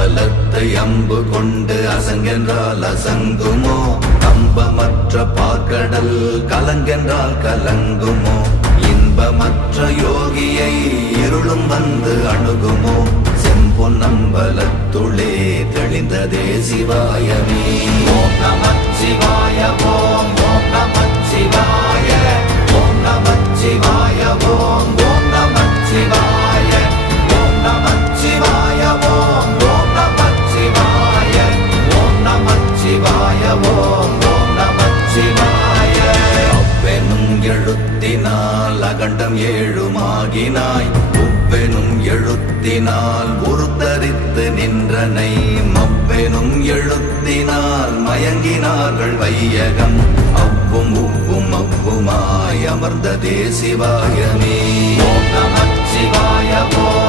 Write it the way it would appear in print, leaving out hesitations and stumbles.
பலத்தை அம்பு கொண்டு அசங்கென்றால் அசங்குமோ? கம்பமற்ற பார்க்கடல் கலங்கென்றால் கலங்குமோ? இன்பமற்ற யோகியை இருளும் வந்து அணுகுமோ? செம்பொன்னம்பலத்துளே தெளிந்ததே சிவாயமே. ஓம் நமச்சிவாய ஓம் ஓம் நமச்சிவாய ஓம் நமச்சிவாய ஓம் ஓம் நமச்சிவாய ஓம் நமச்சிவாய ஓம் ஓம் நமச்சிவாய ஓம் நமச்சிவாய ஓம் ஓம் நமச்சிவாய. அவ்வெனும் எழுத்தினால் அகண்டம் ஏழுமாகினாய், உவ்வெனும் எழுத்தினால் உருத்தரித்து நின்றனை, மவ்வெனும் எழுத்தினால் மயங்கினார்கள் வையகம், அவ்வும் உவ்வும் அவ்வுமாய் அமர்ந்ததே சிவாயமே. ஓம் நமச்சிவாய ஓம்